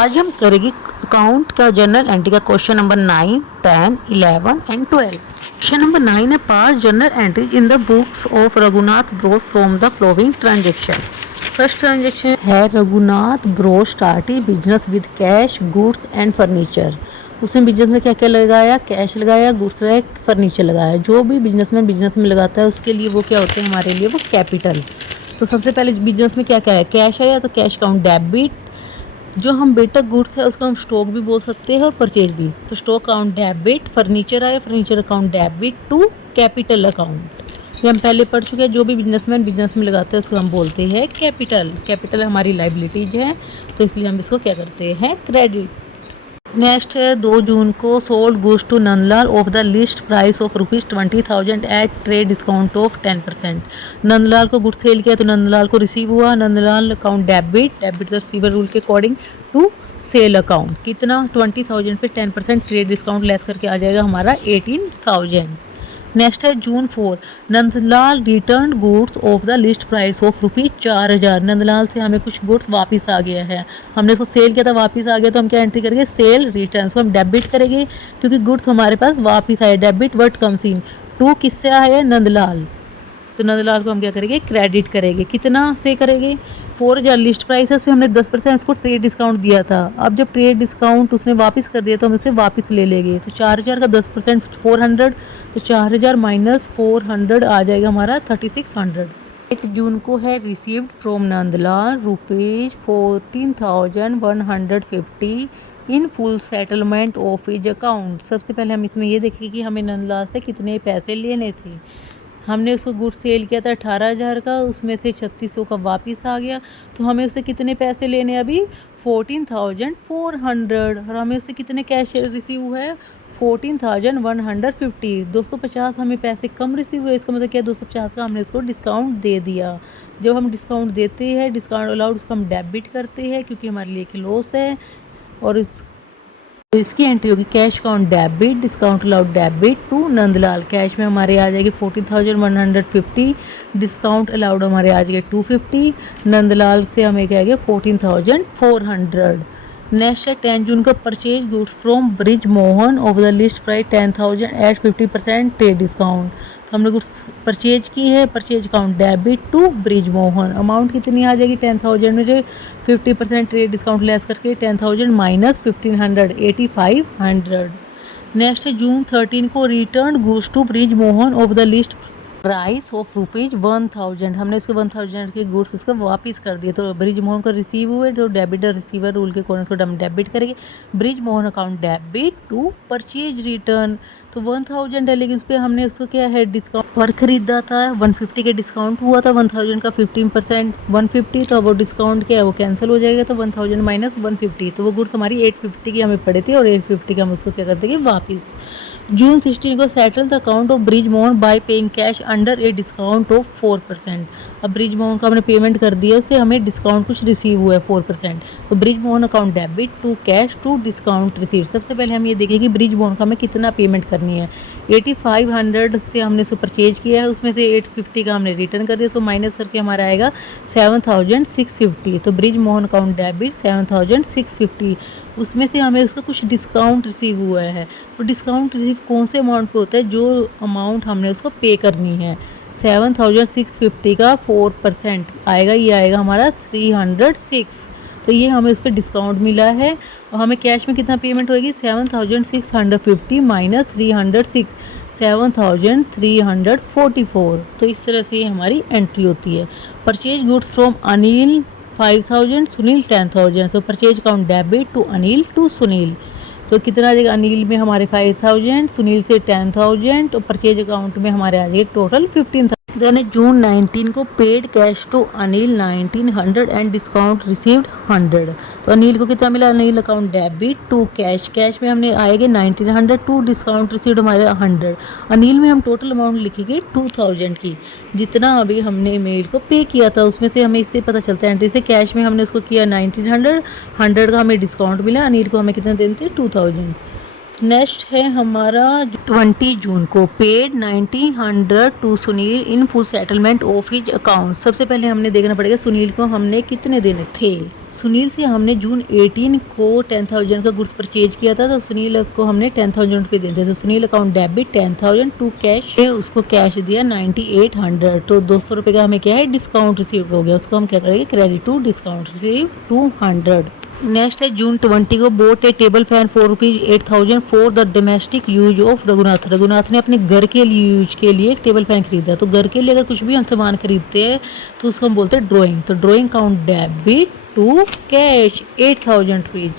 आज हम करेंगे अकाउंट का जनरल एंट्री का question number 9, 10, 11 and 12। Question number 9 है, pass journal entry in the books of Raghunath Bros from the following transaction. First transaction है Raghunath Bros started business with cash, goods and furniture. उसने business में क्या क्या लगाया? Cash लगाया, goods लगाया, फर्नीचर लगाया। जो भी बिजनेसमैन बिजनेस में लगाता है उसके लिए वो क्या होते हैं हमारे लिए? वो कैपिटल। तो सबसे पहले बिजनेस में क्या क्या है? कैश है, या तो कैश काउंट डेबिट। जो हम बेटा गुड्स है उसको हम स्टॉक भी बोल सकते हैं और परचेज भी। तो स्टॉक अकाउंट डेबिट, फर्नीचर आया, furniture account debit to capital account. ये हम पहले पढ़ चुके हैं। जो भी बिजनेसमैन बिजनेस में लगाते हैं उसको हम बोलते हैं कैपिटल। कैपिटल हमारी लाइबिलिटीज है, तो इसलिए हम इसको क्या करते हैं? क्रेडिट। नेक्स्ट है 2 जून को sold goods to Nandlal of the list price of ₹20,000 at trade discount of 10%। Nandlal को गुड्स सेल किया तो नंदलाल को रिसीव हुआ। Nandlal account debit, debit receiver rule के अकॉर्डिंग टू सेल अकाउंट। कितना? 20,000 पे 10% ट्रेड डिस्काउंट लेस करके आ जाएगा हमारा 18,000। नेक्स्ट है जून 4, Nandlal return goods of the list price of ₹4,000। Nandlal से हमें कुछ गुड्स वापस आ गया है, हमने इसको सेल किया था, वापस आ गया, तो हम क्या एंट्री करेंगे? Cell return. उसको हम डेबिट करेंगे क्योंकि गुड्स हमारे पास वापस आए। Debit word comes in to किससे आया? नंदलाल। तो नंदलाल को हम क्या करेंगे? क्रेडिट करेंगे। कितना से करेंगे? 4,000 लिस्ट प्राइस है, उसमें हमने 10% उसको ट्रेड डिस्काउंट दिया था। अब जब ट्रेड डिस्काउंट उसने वापस कर दिया तो हम उसे वापस ले लेंगे। तो 4,000 का 10% 400, तो 4,000 माइनस 400 आ जाएगा हमारा 3,600। 8 जून को है received from Nandlal ₹14,150 in full settlement of his account. सबसे पहले हम इसमें ये देखेंगे कि हमें नंदलाल से कितने पैसे लेने थे। हमने उसको गुड्स सेल किया था 18,000 का, उसमें से 3,600 का वापस आ गया, तो हमें उससे कितने पैसे लेने? अभी 14,400। और हमें उससे कितने कैश रिसीव हुआ है? 14,150। 250 हमें पैसे कम रिसीव हुए। इसका मतलब क्या? 250 का हमने उसको डिस्काउंट दे दिया। जब हम डिस्काउंट देते हैं, डिस्काउंट अलाउड, उसको हम डेबिट करते हैं क्योंकि हमारे लिए लॉस है। और इस तो इसकी एंट्री होगी cash account debit, discount allowed debit to Nandlal. Cash में हमारे आ जाएगी 14,150, डिस्काउंट अलाउड हमारे आ जाएगी 250। नंदलाल से हमें क्या आएगा? 14,400। नेक्स्ट है 10 जून का purchase goods from Brij Mohan of the list price 10,000 at 50% trade discount. तो हमने गुड्स परचेज की है, purchase account debit to Brij Mohan. Amount कितनी आ जाएगी? 10,000 में 50% ट्रेड डिस्काउंट लेस करके 10,000 माइनस 1,500, 8,500। नेक्स्ट है जून 13 को return goods to Brij Mohan of the list price of ₹1,000। हमने उसके 1,000 के गुड्स उसको वापस कर दिए। तो ब्रिज मोहन को रिसीव हुए, तो डेबिट और रिसीवर रूल के अकॉर्डिंग उसको हम डेबिट करेंगे। Brij Mohan account debit to purchase return. तो 1,000 है, लेकिन उस पर हमने उसको क्या है? डिस्काउंट पर खरीदा था। 150 के डिस्काउंट हुआ था, 1,000 का 15% 150, तो वो डिस्काउंट क्या है? वो कैंसिल हो जाएगा। तो 1,000 माइनस 150, तो वो गुड्स हमारी 850 की हमें पड़े थे और 850 का हम उसको क्या कर देंगे? वापस। जून 16 को settle the account of bridge Mohan bye paying cash under a discount of 4%। अब ब्रिज मोहन का हमने पेमेंट कर दिया, उससे हमें डिस्काउंट कुछ रिसीव हुआ है 4%। तो Brij Mohan account debit to cash to discount receive. सबसे पहले हम ये देखें कि ब्रिज मोहन का हमें कितना पेमेंट करनी है। 8,500 से हमने उसको परचेज किया है, उसमें से 850 का हमने रिटर्न कर दिया, उसको माइनस करके हमारा आएगा 7,650। तो ब्रिज मोहन अकाउंट डेबिट 7,650, उसमें से हमें उसका कुछ डिस्काउंट रिसीव हुआ है। तो डिस्काउंट रिसीव कौन से अमाउंट पे होता है? जो अमाउंट हमने उसको पे करनी है। 7,650 का 4% आएगा, ये आएगा हमारा 306। तो ये हमें उस पर डिस्काउंट मिला है। और हमें कैश में कितना पेमेंट होगी? 7,650 माइनस 306, 7,344। तो इस तरह से ये हमारी एंट्री होती है। Purchase goods from Anil 5,000, Sunil 10,000। So purchase account debit to Anil to Sunil. तो कितना आ जाएगा? अनिल में हमारे 5,000, सुनील से 10,000, और परचेज अकाउंट में हमारे आ जाएगा टोटल 15,000। देन जून 19 को paid cash to Anil 1,900 and discount received 100। तो अनिल को कितना मिला? Anil account debit to cash, cash में हमने आएगा 1,900 टू डिस्काउंट रिसीव्ड हमारे 100। अनिल में हम टोटल अमाउंट लिखेंगे 2,000 की, जितना अभी हमने मेल को पे किया था उसमें से हमें इससे पता चलता है एंट्री से। कैश में हमने उसको किया 1,900, 100 का हमें डिस्काउंट मिला। अनिल को हमें कितना देते? 2,000। नेक्स्ट है हमारा 20 जून को paid 90 to Sunil in full settlement of his account. सबसे पहले हमने देखना पड़ेगा सुनील को हमने कितने देने थे। सुनील से हमने जून 18 को 10,000 का गुड्स परचेज किया था, तो सुनील को हमने 10,000 रुपये देते थे। तो Sunil account debit 10,000 to cash, उसको कैश दिया 9800, तो 200 रुपये का हमें क्या है डिस्काउंट रिसीव हो गया, उसको हम क्या करेंगे credit to discount receive 200। Next है जून 20 को bought a table fan ₹4,8,000 for the domestic use of Raghunath. Raghunath ने अपने घर के लिए यूज के लिए एक टेबल फैन खरीदा। तो घर के लिए अगर कुछ भी हम सामान खरीदते हैं तो उसको हम बोलते हैं ड्राइंग। तो drawing count debit to cash 8,000 rupees.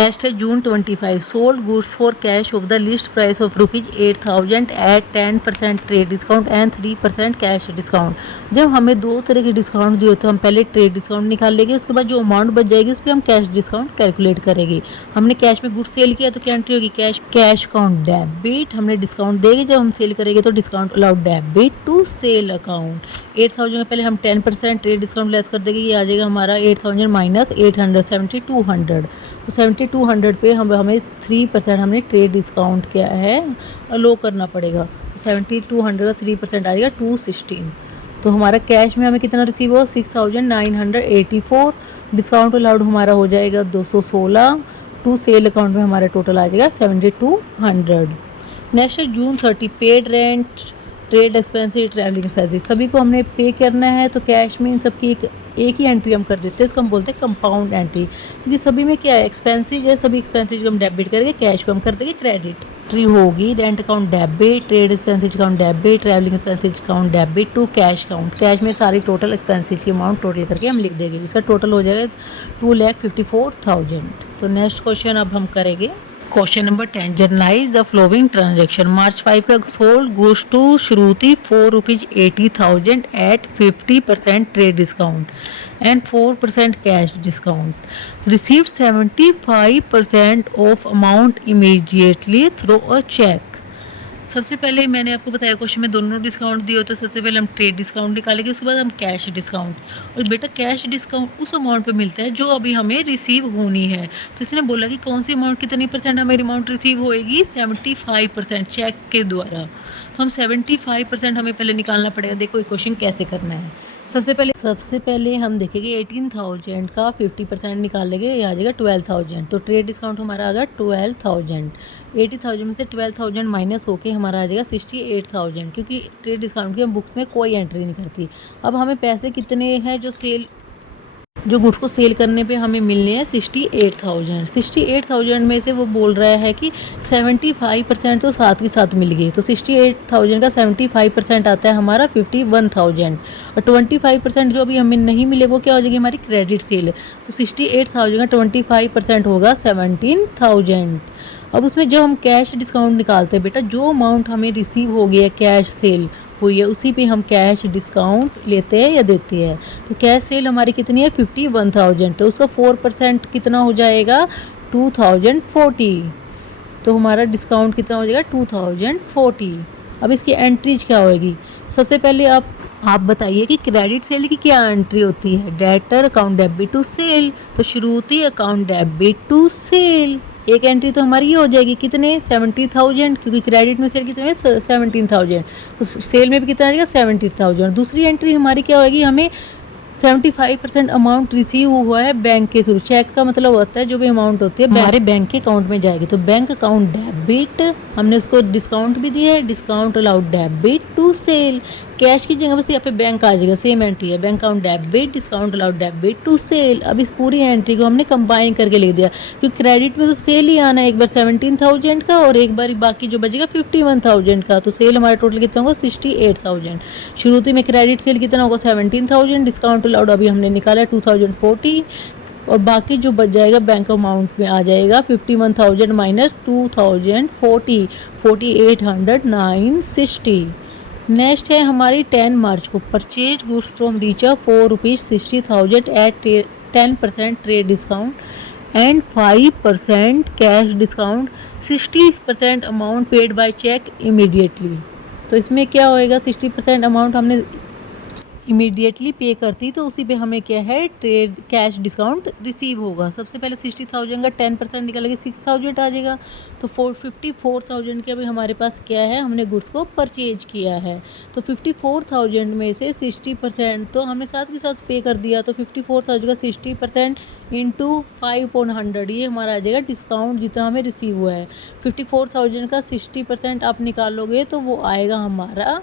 Next है June 25 sold goods for cash of the list price of ₹8,000 at 10% trade discount and 3% cash discount. जब हमें दो तरह के डिस्काउंट दिए तो हम पहले ट्रेड डिस्काउंट निकाल लेंगे, उसके बाद जो अमाउंट बच जाएगी उस पर हम कैश डिस्काउंट कैलकुलेट करेंगे। हमने कैश में गुड्स सेल किया तो क्या एंट्री होगी कैश अकाउंट डेबिट। हमने डिस्काउंट देंगे जब हम सेल करेंगे तो discount allowed debit to sale account. 8,000 का पहले हम 10% ट्रेड डिस्काउंट लेस कर देंगे, ये आ जाएगा हमारा 8,000 माइनस 800 7,200। तो 7,200 पे हमें 3% हमने ट्रेड डिस्काउंट किया है अलो करना पड़ेगा। तो 7,200 का 3% आएगा 216। तो हमारा कैश में हमें कितना रिसीव हो 6,984। डिस्काउंट अलाउड हमारा हो जाएगा 216। टू सेल अकाउंट में हमारा टोटल आ जाएगा 7,200। Next June 30 paid rent trade expensive travelling expensive सभी को हमने पे करना है। तो कैश में इन सबकी एक ही एंट्री हम कर देते हैं, इसको हम बोलते हैं कंपाउंड एंट्री, क्योंकि सभी में क्या है एक्सपेंसिव है। सभी एक्सपेंसिव को हम डेबिट करेंगे, कैश को हम कर देंगे क्रेडिट। एंट्री होगी rent account debit, trade expensive account debit, travelling expensive account debit to cash account. Cash में सारी टोटल एक्सपेंसिव की अमाउंट टोटल करके हम लिख देंगे, इसका टोटल हो जाएगा 2,54,000। तो नेक्स्ट क्वेश्चन अब हम करेंगे question number 10 journalise the following transaction. March 5 का sold goods to Shruti ₹480,000 at 50% trade discount and 4% cash discount. Received 75% of amount immediately through a cheque. सबसे पहले मैंने आपको बताया क्वेश्चन में दोनों डिस्काउंट दिए, तो सबसे पहले हम ट्रेड डिस्काउंट निकालेंगे, उसके बाद हम कैश डिस्काउंट। और बेटा कैश डिस्काउंट उस अमाउंट पे मिलता है जो अभी हमें रिसीव होनी है। तो इसने बोला कि कौन सी अमाउंट कितनी % हमें अमाउंट रिसीव होएगी 75% चेक के द्वारा। तो हम 75% हमें पहले निकालना पड़ेगा। देखो ये क्वेश्चन कैसे करना है। सबसे पहले हम देखेंगे 18,000 का 50% निकाल लेंगे, ये आ जाएगा 12,000। तो ट्रेड डिस्काउंट हमारा आ गया 12,000। 80,000 में से 12,000 माइनस होके हमारा आ जाएगा 68,000, क्योंकि ट्रेड डिस्काउंट की हम बुक्स में कोई एंट्री नहीं करती। अब हमें पैसे कितने हैं जो गुड्स को सेल करने पे हमें मिलने हैं 68,000। 68,000 में से वो बोल रहा है कि 75% तो साथ के साथ मिल गए। तो 68,000 का 75% आता है हमारा 51,000, और 25% जो अभी हमें नहीं मिले वो क्या हो जाएगी हमारी क्रेडिट सेल। तो 68,000 का 25% होगा 17,000। अब उसमें जब हम कैश डिस्काउंट निकालते हैं बेटा, जो अमाउंट हमें रिसीव हो गया कैश सेल हुई है उसी पे हम कैश डिस्काउंट लेते हैं या देते हैं। तो कैश सेल हमारी कितनी है 51,000, तो उसका 4% कितना हो जाएगा 2,040। तो हमारा डिस्काउंट कितना हो जाएगा 2,040। अब इसकी एंट्रीज क्या होगी, सबसे पहले आप बताइए कि क्रेडिट सेल की क्या एंट्री होती है। Debtor account debit to sale, तो Shruti account debit to sale. एक एंट्री तो हमारी ये हो जाएगी कितने 70,000, क्योंकि क्रेडिट में सेल कितने 17,000, तो सेल में भी कितना आएगा 70,000। दूसरी एंट्री हमारी क्या होगी, हमें 75% अमाउंट रिसीव हुआ है बैंक के थ्रू। चेक का मतलब होता है जो भी अमाउंट होती है हमारे बैंक के अकाउंट में जाएगी। तो बैंक अकाउंट डेबिट, हमने उसको डिस्काउंट भी दिया है, discount allowed debit to sale. Cash की जगह बस यहाँ पे बैंक आ जाएगा, सेम एंट्री है, bank account debit discount allowed debit to sale. अब इस पूरी एंट्री को हमने कंबाइन करके लिख दिया, क्योंकि क्रेडिट में तो सेल ही आना है, एक बार 17,000 का और एक बार बाकी जो बचेगा 51,000 का। तो सेल हमारा टोटल कितना होगा 68,000। शुरुआती में क्रेडिट सेल कितना होगा 17,000, डिस्काउंट अलाउड अभी हमने निकाला 2,040, और बाकी जो बच जाएगा बैंक अमाउंट में आ जाएगा 51,000 माइनस 2,040, 4800 960। नेक्स्ट है हमारी 10 मार्च को purchase goods from Richa ₹460,000 at 10% trade discount and 5% cash discount, 60% amount paid by cheque immediately. तो इसमें क्या होएगा 60% अमाउंट हमने इमीडिएटली पे करती तो उसी पे हमें क्या है ट्रेड कैश डिस्काउंट रिसीव होगा। सबसे पहले 60,000 का 10% निकल के 6,000 आ जाएगा। तो 54,000 के अभी हमारे पास क्या है, हमने गुड्स को परचेज किया है। तो 54,000 में से 60% तो हमने साथ के साथ पे कर दिया। तो 54,000 का 60% इंटू 5/100 ये हमारा आ जाएगा डिस्काउंट जितना हमें रिसीव हुआ है। 54,000 का 60% आप निकालोगे तो वो आएगा हमारा,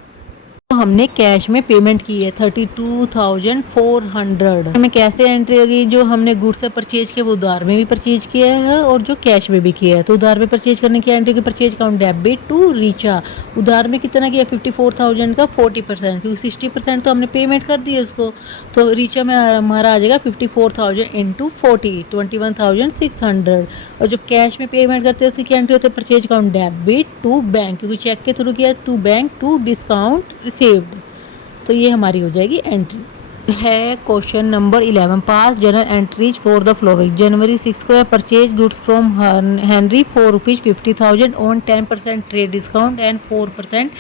तो हमने कैश में पेमेंट की है 32,400। हमें कैसे एंट्री होगी, जो हमने गुड्स से परचेज किया वो उधार में भी परचेज किया है और जो कैश में भी किया है। तो उधार में परचेज करने की एंट्री की purchase account debit to Richa. उधार में कितना किया 54,000 का 40%, क्योंकि 60% तो हमने पेमेंट कर दी है उसको। तो रीचा में हमारा आ जाएगा 54,000 इंटू 40 21,600। और जो कैश में पेमेंट करते हैं उसकी क्या एंट्री होती है, purchase account debit to bank, क्योंकि चेक के थ्रू किया to bank to discount received. तो ये हमारी हो जाएगी एंट्री। है question number 11, pass journal entries for the following. जनवरी 6 को purchase goods from Henry for ₹50,000 on 10% trade discount and 4%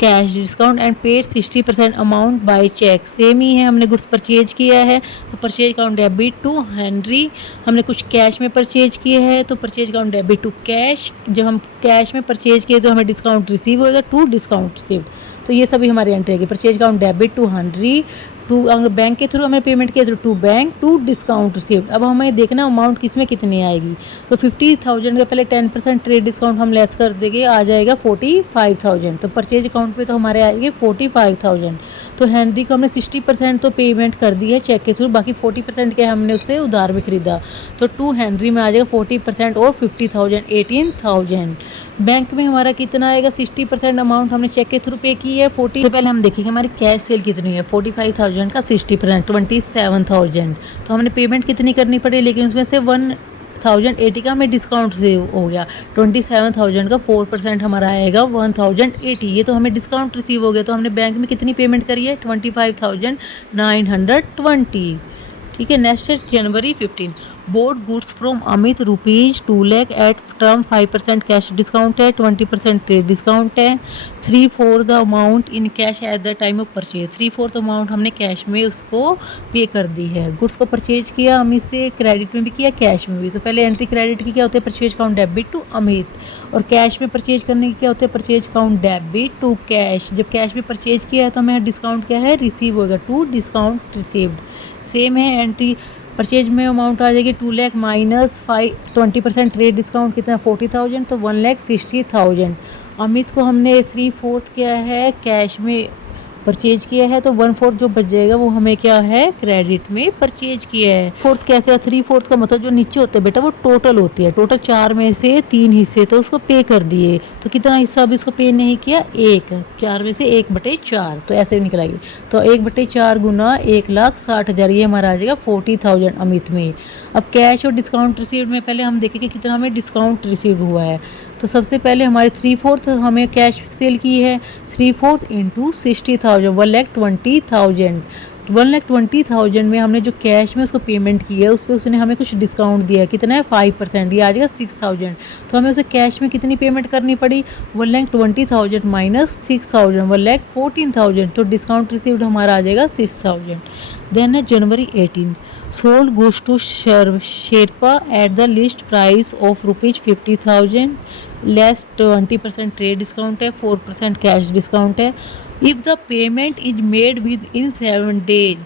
cash discount and paid 60% amount by cheque. Same ही है, हमने गुड्स परचेज किया है तो purchase account debit to Henry. हमने कुछ कैश में परचेज किए हैं तो purchase account debit to cash. जब हम कैश में परचेज किए तो हमें डिस्काउंट रिसीव होगा टू डिस्काउंट रिसीव। तो ये सभी हमारी एंट्री आएगी। Purchase account debit to Henry, to bank के थ्रू हमें पेमेंट किया through to bank to discount received. अब हमें देखना अमाउंट किसमें कितनी आएगी। तो 50,000 का पहले 10% ट्रेड डिस्काउंट हम लेस कर देंगे, आ जाएगा 45,000। तो परचेज अकाउंट पे तो हमारे आएंगे 45,000। तो हेनरी को हमने 60% तो पेमेंट कर दी है चेक के थ्रू, बाकी 40% के हमने उससे उधार में खरीदा। तो टू हेनरी में आ जाएगा 40% और 50,000 18,000। बैंक में हमारा कितना आएगा, 60% अमाउंट हमने चेक के थ्रू पे की है। 40 से पहले हम देखेंगे हमारी कैश सेल कितनी है। 45,000 का 60% 27,000। तो हमने पेमेंट कितनी करनी पड़ी, लेकिन उसमें से 1,080 का हमें डिस्काउंट से हो गया। 27,000 का 4% हमारा आएगा 1,080। ये तो हमें डिस्काउंट रिसीव हो गया। तो हमने बैंक में कितनी पेमेंट करी है 25,920। ठीक है। नेक्स्ट है January 15, bought goods from Amit ₹2 lakh at term 5% cash discount है, 20% ट्रेड डिस्काउंट है। 3/4 the amount in cash at the time of purchase. 3/4 amount हमने कैश में उसको पे कर दी है। गुड्स को परचेज किया अमित से, क्रेडिट में भी किया कैश में भी। तो पहले एंट्री क्रेडिट की क्या होती है, purchase account debit to Amit. और कैश में परचेज करने की क्या होते हैं, purchase account debit to cash. जब कैश में परचेज किया है तो हमें डिस्काउंट क्या है रिसीव होगा टू डिस्काउंट रिसीव्ड। सेम है एंट्री परचेज में अमाउंट आ जाएगी 2 लाख माइनस 20% ट्रेड डिस्काउंट कितना 40,000, तो 1,60,000। अमित को हमने 3/4 किया है कैश में परचेज किया है, तो 1/4 जो बच जाएगा वो हमें क्या है क्रेडिट में परचेज किया है। 4th कैसे है, 3/4 का मतलब जो नीचे होते हैं बेटा वो टोटल होती है। टोटल 4 में से 3 हिस्से तो उसको पे कर दिए, तो कितना हिस्सा अभी इसको पे नहीं किया 1। 4 में से 1/4, तो ऐसे निकलाएगी। तो 1/4 गुना 1,60,000 ये हमारा आ जाएगा 40,000 अमित में। अब कैश और डिस्काउंट रिसीव में पहले हम देखेंगे कितना हमें डिस्काउंट रिसीव हुआ है। तो सबसे पहले हमारे 3/4 हमें कैश सेल की है, 3/4 इंटू 60,000 1,20,000। 1,20,000 में हमने जो कैश में उसको पेमेंट की है उस पर उसने हमें कुछ डिस्काउंट दिया, कितना है 5%, ये आ जाएगा 6,000। तो हमें उसे कैश में कितनी पेमेंट करनी पड़ी 1,20,000 माइनस 6,000 1,14,000। तो डिस्काउंट रिसीव्ड हमारा आ जाएगा 6,000। देन है January 18, sold goods to Sherpa at the list price of ₹50,000 less 20% trade discount है, 4% कैश डिस्काउंट है। If the payment is made within 7 days,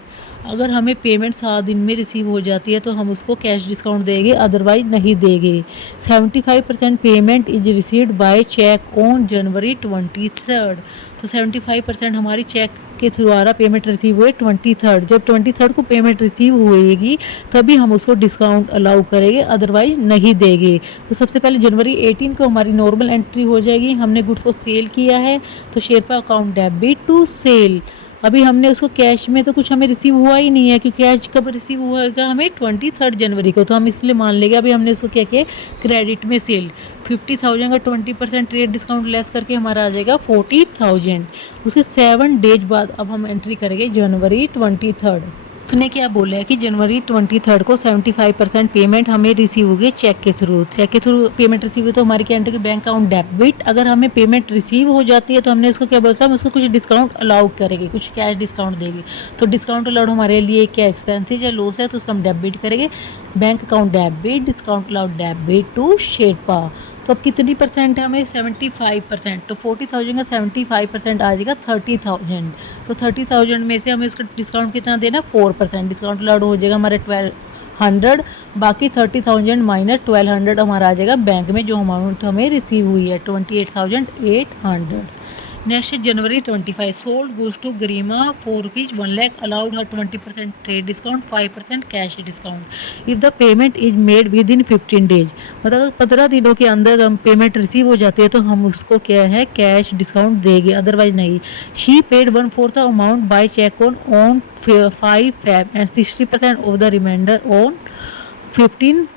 अगर हमें पेमेंट 7 दिन में रिसीव हो जाती है तो हम उसको कैश डिस्काउंट देंगे, अदरवाइज नहीं देंगे। 75% payment is received by cheque on January 23। तो 75% हमारी चेक के द्वारा पेमेंट रिसीव हुए 23। जब 23 को पेमेंट रिसीव होएगी तभी हम उसको डिस्काउंट अलाउ करेंगे, अदरवाइज नहीं देंगे। तो सबसे पहले जनवरी 18 को हमारी नॉर्मल एंट्री हो जाएगी। हमने गुड्स को सेल किया है तो Sherpa account debit to sale. अभी हमने उसको कैश में तो कुछ हमें रिसीव हुआ ही नहीं है, क्योंकि कैश कब रिसीव हुआ हमें 23 जनवरी को। तो हम इसलिए मान लेंगे अभी हमने उसको क्या किया क्रेडिट में सेल। 50,000 का 20% ट्रेड डिस्काउंट लेस करके हमारा आ जाएगा 40,000। उसके 7 डेज बाद अब हम एंट्री करेंगे जनवरी 23। उसने क्या बोला है कि जनवरी 23 को 75% पेमेंट हमें रिसीव होगी चेक के थ्रू पेमेंट रिसीव हुई तो हमारी क्या एंट्री बैंक अकाउंट डेबिट। अगर हमें पेमेंट रिसीव हो जाती है तो हमने उसको क्या बोला, हम उसको कुछ डिस्काउंट अलाउ करेंगे, कुछ कैश डिस्काउंट देगी। तो डिस्काउंट अलाउड हमारे लिए क्या एक्सपेंसिव या लॉस है तो उसको हम डेबिट करेंगे। Bank account debit, discount allowed debit to Sherpa. तो अब कितनी परसेंट है हमें, 75%। तो 40,000 का 75% आ जाएगा 30,000। तो 30,000 में से हमें उसका डिस्काउंट कितना देना, 4%। डिस्काउंट अलाउड हो जाएगा हमारे 1200। बाकी 30,000 माइनस 1200 हमारा आ जाएगा बैंक में जो अमाउंट हमें रिसीव हुई है, 28,800। Next January 25 sold goods to Garima ₹4 1 lakh allowed her 20% trade discount, 5% cash discount if the payment is made within 15 days. मतलब 15 दिनों के अंदर हम पेमेंट रिसीव हो जाती है तो हम उसको क्या है कैश डिस्काउंट देंगे, अदरवाइज नहीं। She paid 1/4 the amount by cheque on 5 Feb and 60% of the remainder on 15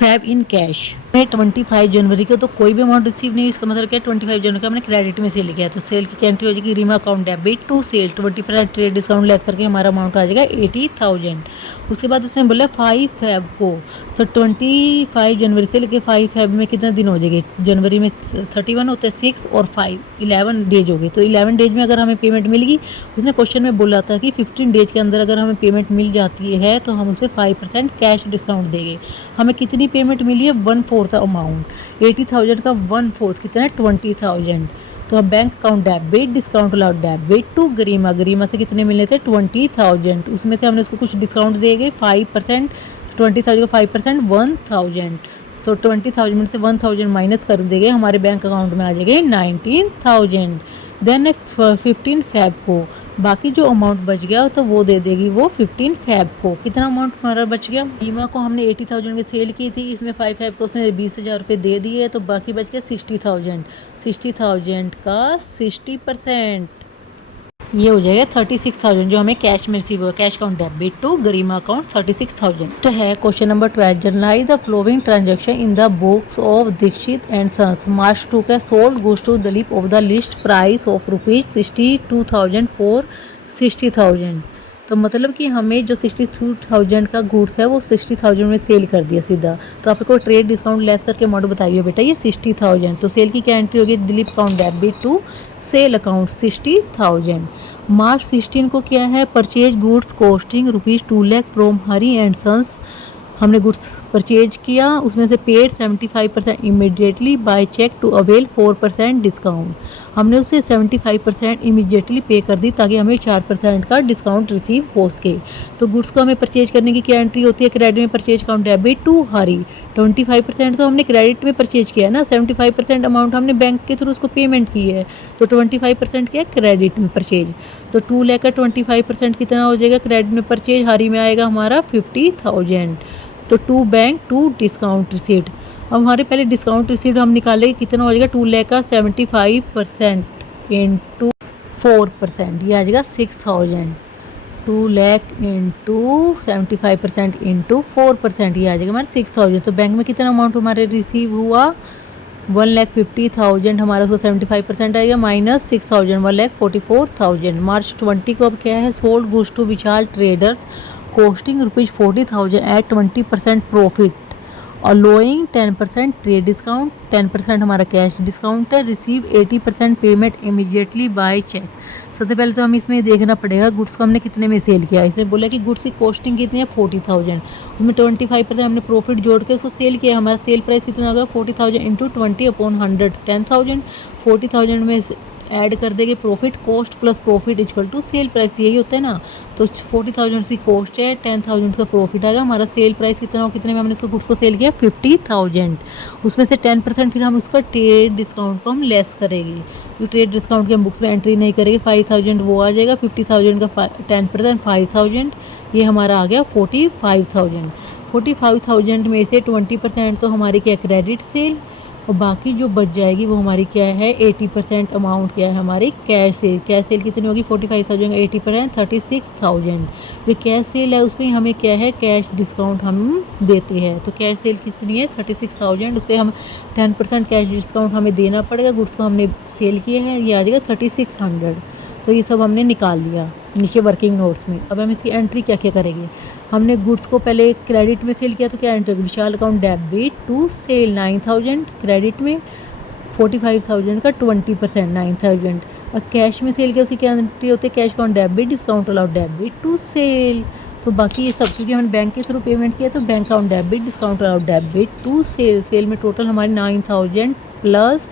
Feb in cash. मैं 25 जनवरी को तो कोई भी अमाउंट रिसीव नहीं, इसका मतलब क्या 25 जनवरी का हमने क्रेडिट में सेल किया तो सेल की क्या एंट्री हो जाएगी, Rima account debit to sale 20% trade discount less करके हमारा अमाउंट आ जाएगा 80,000। उसके बाद उसने बोला 5 Feb को, तो 25 जनवरी से लेकर 5 Feb में कितना दिन हो जाएंगे, जनवरी में 31 होता है, 6 और 5 11 डेज हो गए। तो 11 डेज में अगर हमें पेमेंट मिलेगी, उसने क्वेश्चन में बोला था कि 15 डेज के अंदर अगर हमें पेमेंट मिल जाती है तो हम उस पर 5% कैश डिस्काउंट देंगे। हमें कितनी पेमेंट मिली है, 1/4 अमाउंट, 80,000 का 1/4 कितना है, 20,000। तो अब bank account debit, discount allowed debit to Garima से कितने मिले थे, 20,000। उसमें से हमने उसको कुछ डिस्काउंट देंगे 5%, 20,000 का 5% 1,000। तो 20,000 में से 1,000 माइनस कर देंगे, हमारे बैंक अकाउंट में आ जाएंगे 19,000। देन 15 Feb को बाकी जो अमाउंट बच गया तो वो दे देगी वो 15 Feb को। कितना अमाउंट हमारा बच गया, बीमा को हमने 80,000 में सेल की थी, इसमें 5 Feb को उसने 20,000 रुपये दे दिए तो बाकी बच गया 60,000। 60,000 का 60% ये हो जाएगा 36,000 जो हमें कैश में रिसीव हुआ। Cash account debit to Garima account 36,000। तो है question number 12, journalise the following transaction in the books of Dikshit and Sons. March 2 का sold goods to Dilip of the list price of ₹62,000 for 60,000। तो मतलब कि हमें जो 62,000 का गुड्स है वो 60,000 में सेल कर दिया सीधा। तो आपको ट्रेड डिस्काउंट लेस करके अमाउंट बताइए बेटा, ये 60,000। तो सेल की क्या एंट्री होगी, Dilip account debit to sale account 60,000। March 16 को क्या है, purchase goods costing ₹2 lakh from Hari and sons. हमने गुड्स परचेज किया, उसमें से paid 75% immediately by cheque to avail 4% discount. हमने उसे 75% इमीडिएटली पे कर दी ताकि हमें 4% का डिस्काउंट रिसीव हो सके। तो गुड्स को हमें परचेज करने की क्या एंट्री होती है, क्रेडिट में परचेज अकाउंट डेबिट टू हरी। 25% तो हमने क्रेडिट में परचेज किया ना, 75% अमाउंट हमने बैंक के थ्रू उसको पेमेंट की है, तो 25% क्या क्रेडिट में परचेज। तो 2 लाख का 25% कितना हो जाएगा क्रेडिट में परचेज, हरी में आएगा हमारा 50,000। तो to bank to discount receipt. अब हमारे पहले डिस्काउंट रिसीट हम निकालेंगे, कितना हो जाएगा, 2 लाख का 75% इंटू 4%, ये आ जाएगा 6,000। 2 लाख इंटू 75% इंटू 4%, ये आ जाएगा हमारे 6,000। तो बैंक में कितना अमाउंट हमारे रिसीव हुआ, 1,50,000 हमारा, उसको 75% आएगा माइनस 6,000, 1,44,000। मार्च 20 को अब क्या है, sold goods to Vishal traders costing ₹40,000 at 20% profit, allowing 10% trade discount, 10% हमारा कैश डिस्काउंट है। Receive 80% payment immediately by cheque. सबसे पहले तो हमें इसमें देखना पड़ेगा गुड्स को हमने कितने में सेल किया। इसमें बोला कि गुड्स की कॉस्टिंग कितनी है, 40,000, उसमें 25% हमने प्रॉफिट जोड़ के उसको सेल किया। हमारा सेल प्राइस कितना होगा, 40,000 इंटू 20/100 10,000। 40,000 में ऐड कर देंगे profit, cost plus profit equal to sale price, यही होता है ना। तो 40,000 की कॉस्ट है, 10,000 का प्रॉफिट आएगा। हमारा सेल प्राइस कितना हो, कितने में हमने उसको गुड्स को सेल किया, 50,000। उसमें से 10% फिर हम उसका ट्रेड डिस्काउंट को हम लेस करेंगे, जो ट्रेड डिस्काउंट की हम बुक्स में एंट्री नहीं करेंगे, 5,000 वो आ जाएगा। 50,000 का 10% 5,000, ये हमारा आ गया 45,000। 45,000 में से 20% तो हमारी क्या क्रेडिट सेल, और बाकी जो बच जाएगी वो हमारी क्या है, 80% अमाउंट क्या है हमारी कैश सेल। कैश सेल कितनी होगी, 45,000 का 80% 36,000। जो कैश सेल है उसमें हमें क्या है, कैश डिस्काउंट हम देते हैं। तो कैश सेल कितनी है, 36,000, उस पर हम 10% कैश डिस्काउंट हमें देना पड़ेगा। गुड्स को हमने सेल किए हैं, ये आ जाएगा 3600। तो ये सब हमने निकाल दिया नीचे वर्किंग नोट्स में। अब हम इसकी एंट्री क्या क्या करेंगे। हमने गुड्स को पहले क्रेडिट में सेल किया तो क्या एंट्री होगी, Vishal account debit to sale 9000 credit में, 45,000 का 20% 9000। और कैश में सेल किया उसकी क्या एंट्री होती है, cash account debit discount allowed debit to sale. तो बाकी ये सब क्योंकि हमने बैंक के थ्रू पेमेंट किया तो bank account debit discount allowed debit to sale. Sale में टोटल हमारी 9000 प्लस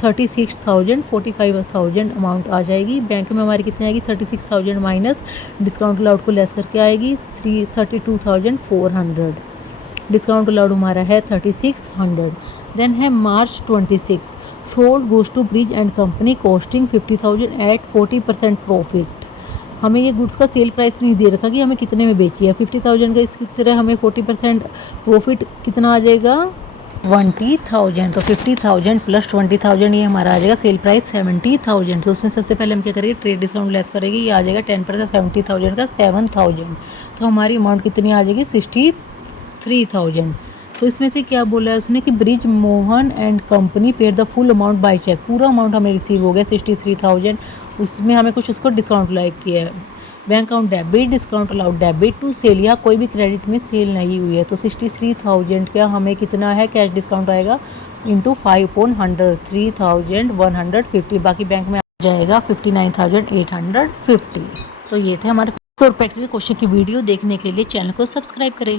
36,000 45,000 अमाउंट आ जाएगी। बैंक में हमारी कितनी आएगी 36,000 माइनस डिस्काउंट अलाउड को लेस करके आएगी 32,400। डिस्काउंट अलाउड हमारा है 3600। देन है March 26 sold goods to Brij and company costing 50,000 at 40% profit. हमें ये गुड्स का सेल प्राइस नहीं दे रखा कि हमें कितने में बेची है, 50,000 का इसकी तरह हमें 40% प्रॉफिट कितना आ जाएगा 20,000। तो 50,000 प्लस 20,000 ये हमारा आ जाएगा सेल प्राइस 70,000। तो उसमें सबसे पहले हम क्या करेंगे ट्रेड डिस्काउंट लेस करेंगे, ये आ जाएगा 10% 70,000 का 7,000। तो हमारी अमाउंट कितनी आ जाएगी 63,000। तो इसमें से क्या बोला है उसने कि Brij Mohan and company paid the full amount by cheque, पूरा अमाउंट हमें रिसीव हो गया 63,000। उसमें हमें कुछ उसको डिस्काउंट लाइक किया है। Bank account debit discount allowed debit to sale, यहाँ कोई भी क्रेडिट में सेल नहीं हुई है तो 63,000 का हमें कितना है कैश डिस्काउंट आएगा इंटू 5/100 3,150। बाकी बैंक में आ जाएगा 59,850। तो ये थे हमारे प्रैक्टिकल क्वेश्चन की वीडियो देखने के लिए चैनल को सब्सक्राइब करें।